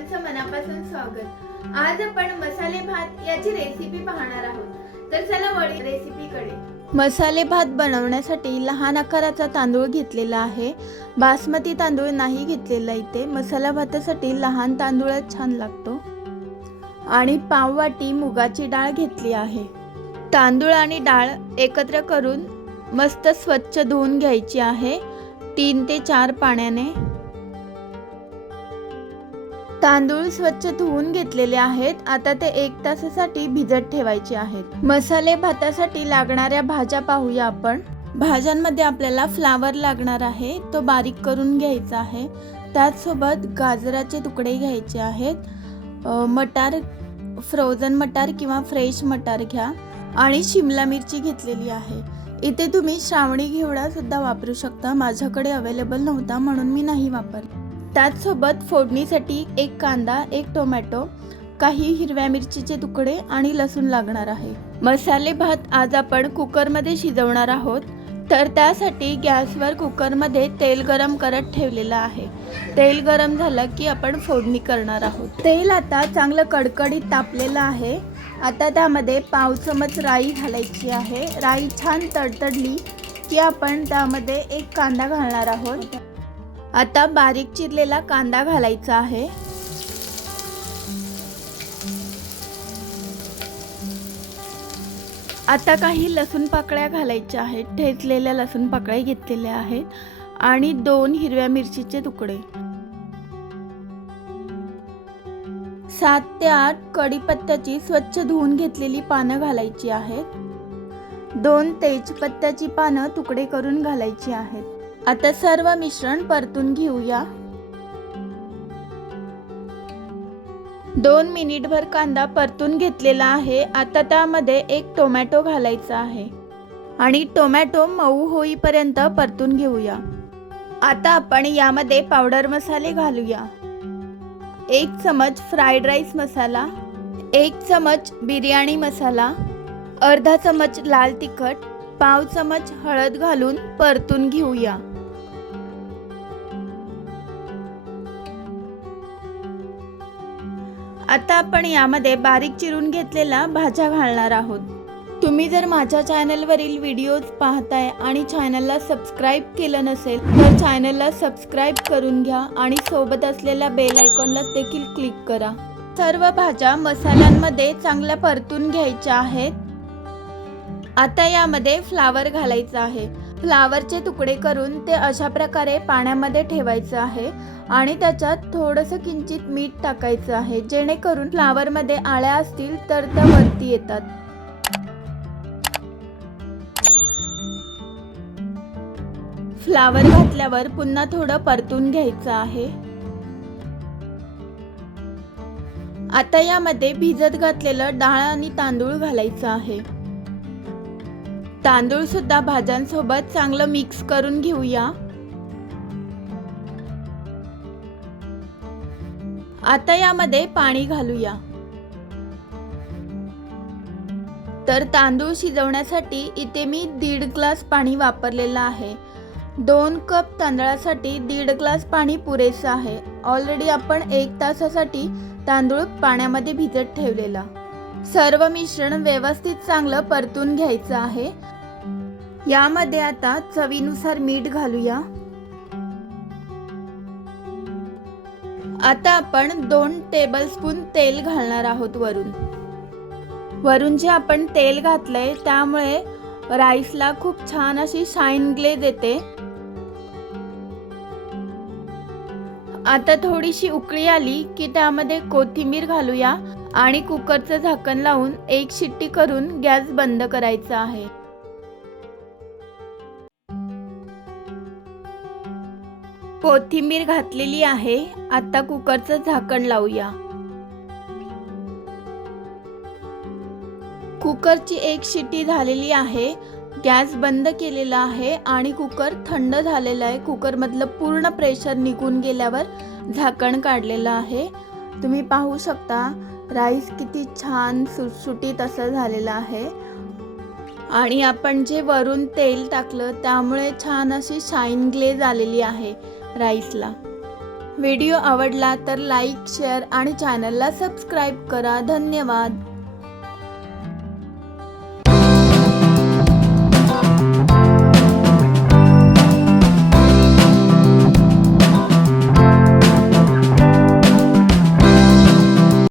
सर्वांचं मनापासून स्वागत. आज आपण मसाले भात याची रेसिपी पाहणार आहोत. तर चला वळी रेसिपीकडे मसाले भात बनवण्यासाठी लहान आकाराचा तांदूळ घेतलेला आहे. बासमती तांदूळ नाही घेतलेला इथे. मसाला भातासाठी लहान तांदूळच छान लागतो. आणि पाव वाटी मुगाची डाळ घेतली आहे. तांदूळ आणि डाळ एकत्र करून मस्त स्वच्छ धुवून घ्यायची आहे. तीन ते चार पाण्याने. तांदूळ स्वच्छ धुवून घेतलेले आहेत. आता ते एक तासासाठी भिजत ठेवायचे आहेत. मसाले भातासाठी लागणाऱ्या भाज्या पाहूया आपण. भाज्यांमध्ये आपल्याला फ्लावर लागणार आहे. तो बारीक करून घ्यायचा आहे. त्याचसोबत गाजराचे तुकडे घ्यायचे आहेत. मटार फ्रोझन मटार किंवा फ्रेश मटार घ्या. आणि शिमला मिरची घेतलेली आहे. इथे तुम्ही श्रावणी घेवडा सुद्धा वापरू शकता. माझ्याकडे अवेलेबल नव्हता म्हणून मी नाही वापरते. त्याचसोबत फोडणीसाठी एक कांदा एक टोमॅटो काही हिरव्या मिरचीचे तुकडे आणि लसूण लागणार आहे. मसाले भात आज आपण कुकरमध्ये शिजवणार आहोत. तर त्यासाठी गॅसवर कुकरमध्ये तेल गरम करत ठेवलेलं आहे. तेल गरम झालं की आपण फोडणी करणार आहोत. तेल आता चांगलं कडकडीत तापलेलं आहे. आता त्यामध्ये पाव चमच राई घालायची आहे. राई छान तडतडली की आपण त्यामध्ये एक कांदा घालणार आहोत. आता बारीक चिरलेला कांदा घालायचा आहे. आता काही लसूण पाकळ्या घालायच्या आहेत. ठेचलेल्या लसूण पाकळ्या घेतलेल्या आहेत आणि दोन हिरव्या मिरचीचे तुकडे. सात ते आठ कढीपत्त्याची स्वच्छ धुवून घेतलेली पानं घालायची आहेत. दोन तेजपत्त्याची पानं तुकडे करून घालायची आहेत. आता सर्व मिश्रण परतून घेऊया. दोन मिनिटभर कांदा परतून घेतलेला आहे. आता त्यामध्ये एक टोमॅटो घालायचा आहे. आणि टोमॅटो मऊ होईपर्यंत परतून घेऊया. आता आपण यामध्ये पावडर मसाले घालूया. एक चमच फ्राईड राईस मसाला एक चमच बिर्याणी मसाला अर्धा चमच लाल तिखट पाव चमच हळद घालून परतून घेऊया. आता आपण यामध्ये बारीक चिरून घेतलेल्या भाज्या घालणार आहोत. तुम्ही जर माझ्या चॅनलवरील व्हिडिओज पाहताय आणि चॅनलला सबस्क्राईब केलं नसेल तर चॅनलला सबस्क्राईब करून घ्या आणि सोबत असलेल्या बेल आयकॉनला देखील क्लिक करा. सर्व भाज्या मसाल्यांमध्ये चांगल्या परतून घ्यायच्या आहेत. आता यामध्ये फ्लावर घालायचं आहे. फ्लावरचे तुकडे करून ते अशा प्रकारे पाण्यामध्ये ठेवायचं आहे आणि त्याच्यात थोडंसं किंचित मीठ टाकायचं आहे. जेणेकरून फ्लावरमध्ये आळ्या असतील तर त्या वरती येतात. फ्लावर घातल्यावर पुन्हा थोडं परतून घ्यायचं आहे. आता यामध्ये भिजत घातलेलं डाळ आणि तांदूळ घालायचं आहे. तांदूळ सुद्धा भाज्यांसोबत चांगलं मिक्स करून घेऊया. आता यामध्ये पाणी घालूया. तर तांदूळ शिजवण्यासाठी इथे मी दीड ग्लास पाणी वापरलेलं आहे. दोन कप तांदळासाठी दीड ग्लास पाणी पुरेसं आहे. ऑलरेडी आपण एक तासासाठी तांदूळ पाण्यामध्ये भिजत ठेवलेला. सर्व मिश्रण व्यवस्थित चांगलं परतून घ्यायचं आहे. यामध्ये आता चवीनुसार मीठ घालूया. आता आपण दोन टेबलस्पून तेल घालणार आहोत वरून. वरून जे आपण तेल घातलंय त्यामुळे राईसला खूप छान अशी शाईन ग्ले देते. आता थोडीशी उकळी आली की त्यामध्ये कोथिंबीर घालूया. आणि कुकरचं झाकण लावून एक शिट्टी करून गॅस बंद करायचा आहे. कोथिंबीर घातलेली आहे. आता कुकरचं झाकण लावूया. कुकरची एक शिट्टी झालेली आहे. गॅस बंद केलेला आहे आणि कुकर थंड झालेला आहे. कुकरमधलं पूर्ण प्रेशर निघून गेल्यावर झाकण काढलेलं आहे. तुम्ही पाहू शकता राईस किती छान सुटसुटीत असं झालेलं आहे. आणि आपण जे वरून तेल टाकलं त्यामुळे छान अशी शाईन ग्लेज आलेली आहे राईसला. व्हिडिओ आवडला तर लाईक शेअर आणि चॅनलला सबस्क्राईब करा. धन्यवाद.